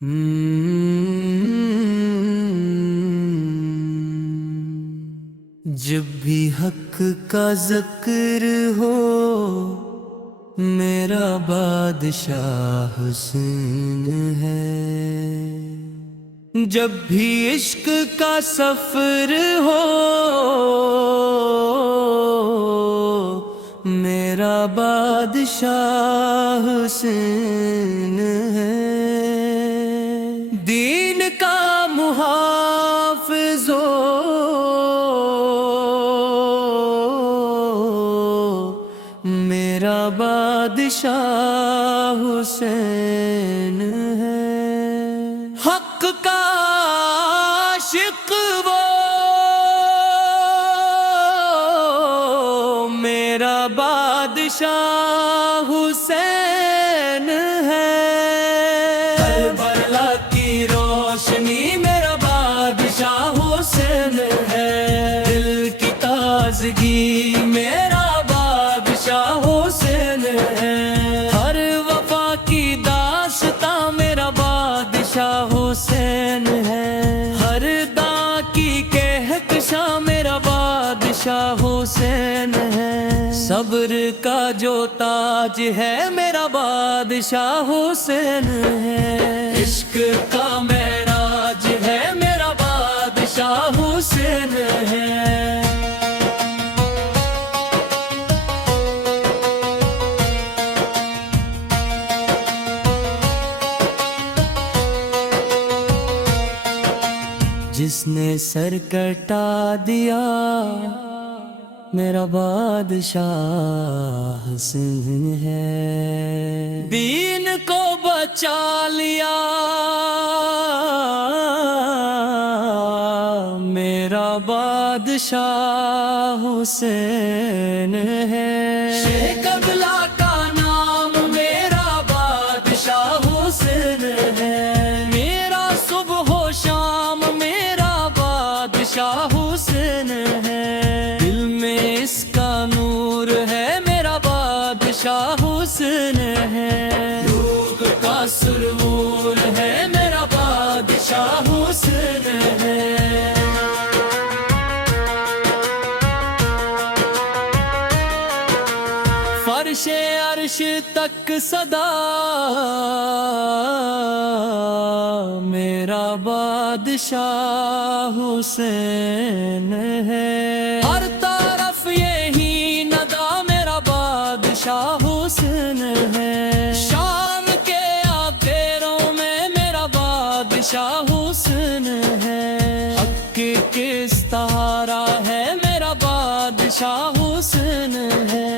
جب بھی حق کا ذکر ہو میرا بادشاہ حسین ہے، جب بھی عشق کا سفر ہو میرا بادشاہ حسین ہے، دین کا محافظ میرا بادشاہ حسین ہے، حق کا عاشق وہ میرا بادشاہ حسین ہے، کربلا کی روشنی میرا بادشاہ حسین ہے، دل کی تازگی میرا بادشاہ حسین ہے، ہر وفا کی داستاں میرا بادشاہ حسین ہے، ہر داں کی کہکشاں میرا بادشاہ حسین ہے، صبر کا جو تاج ہے میرا بادشاہ حسین ہے، عشق کا معراج ہے میرا بادشاہ حسین ہے، جس نے سر کٹا دیا میرا بادشاہ حسین ہے، دین کو بچا لیا میرا بادشاہ حسین ہے، کربلا کا نام میرا بادشاہ حسین ہے، میرا صبح و شام میرا بادشاہ حسین ہے، دل میں اس کا نور ہے میرا بادشاہ حسین ہے، روح کا سرور ہے میرا بادشاہ حسین ہے، فرش عرش تک صدا میرا بادشاہ حسین ہے، ہر طرف یہی ندا میرا بادشاہ حسین ہے، شام کے اندھیروں میں میرا بادشاہ حسین ہے، حق کس طرح ہے میرا بادشاہ حسین ہے،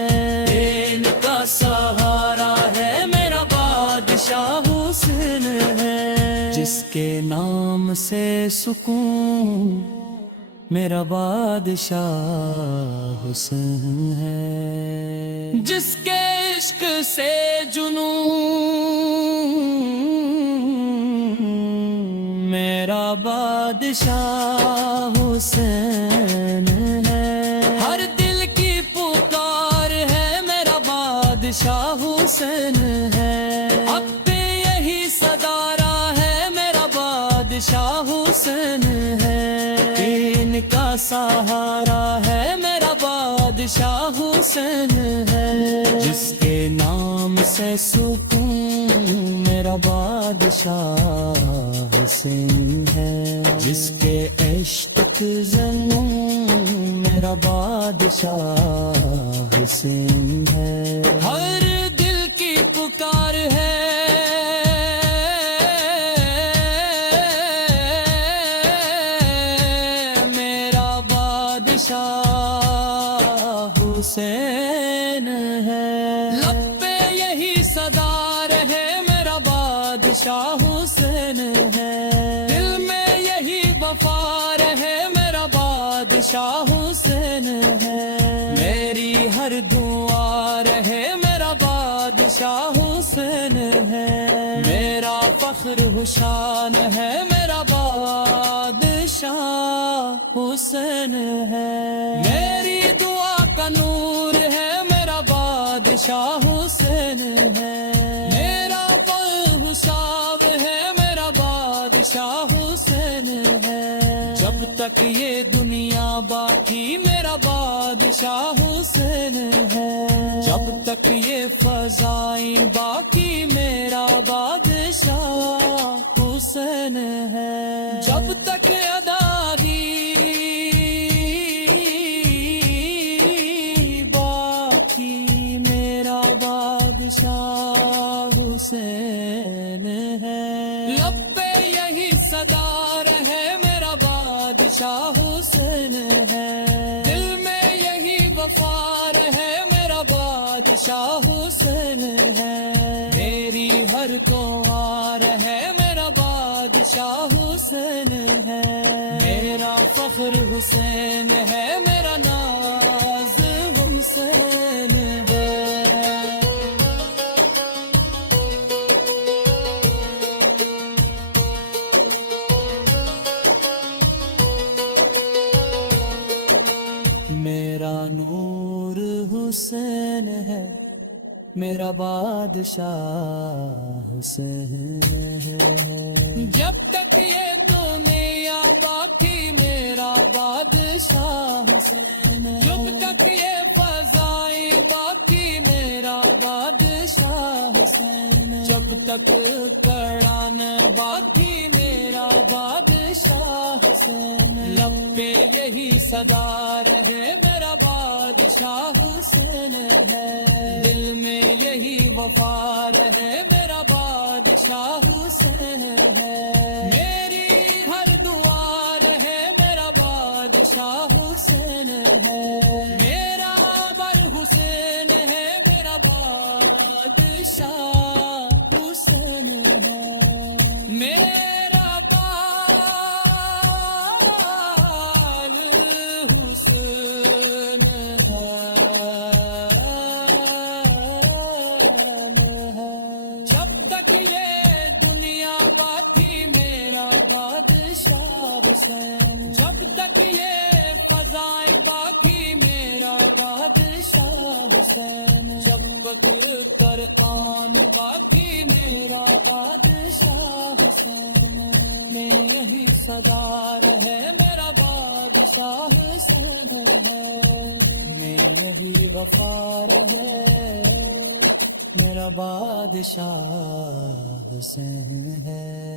دین کا سہارا ہے میرا بادشاہ حسین ہے، جس کے نام سے سکون میرا بادشاہ حسین ہے، جس کے عشق سے جنون میرا بادشاہ حسین ہے، ہر دل کی پکار ہے میرا بادشاہ حسین ہے، اب پہ یہی صدارہ ہے میرا بادشاہ حسین ہے، دین کا سہارا ہے میرا بادشاہ حسین ہے، جس کے نام سے سکون میرا بادشاہ حسین ہے، جس کے عشق جنون میرا بادشاہ حسین ہے، ہر دل کی پکار ہے میرا بادشاہ حسین ہے، لب پہ یہی صدا رہے میرا بادشاہ حسین ہے، دل میں یہی وفا رہے میرا بادشاہ حسین ہے، میری ہر دعا رہے میرا بادشاہ حسین ہے، میرا فخر حشان ہے میرا بادشاہ حسین ہے، میری دعا کا نور ہے میرا بادشاہ حسین ہے، میرا پل حساب ہے میرا بادشاہ حسین ہے، جب تک یہ دنیا باقی میرا بادشاہ حسین ہے، جب تک یہ فضائیں باقی میرا بادشاہ حسین ہے، جب تک اداگی باقی میرا بادشاہ حسین ہے، لب پہ یہی صدا رہے میرا بادشاہ حسین ہے، دل میں یہی وفا رہے میرا بادشاہ حسین ہے، میری ہر تہوار ہے میرا بادشاہ حسین ہے، میرا فخر حسین ہے، میرا ناز حسین ہے۔ میرا نور حسین ہے، میرا بادشاہ حسین ہے، جب تک یہ دنیا باقی میرا بادشاہ حسین ہے، جب تک یہ فضائیں باقی میرا بادشاہ حسین ہے، جب تک قرآن باقی میرا بادشاہ حسین ہے، لب پہ یہی صدا رہے میرا بادشاہ حسین ہے، دل میں یہی وفا رہے میرا بادشاہ حسین ہے، میری ہر دعا رہے میرا بادشاہ حسین ہے، میرا بر حسین ہے، میرا بادشاہ حسین ہے، میرا بال حسین ہے، جب تک یہ دنیا باقی میرا بادشاہ حسین، جب تک یہ فضائیں باقی میرا بادشاہ حسین، جب تک قرآن باقی میرا بادشاہ حسین ہے، میں یہی صدا رہے میرا بادشاہ حسین ہے، میں یہی وفا رہے میرا بادشاہ حسین ہے۔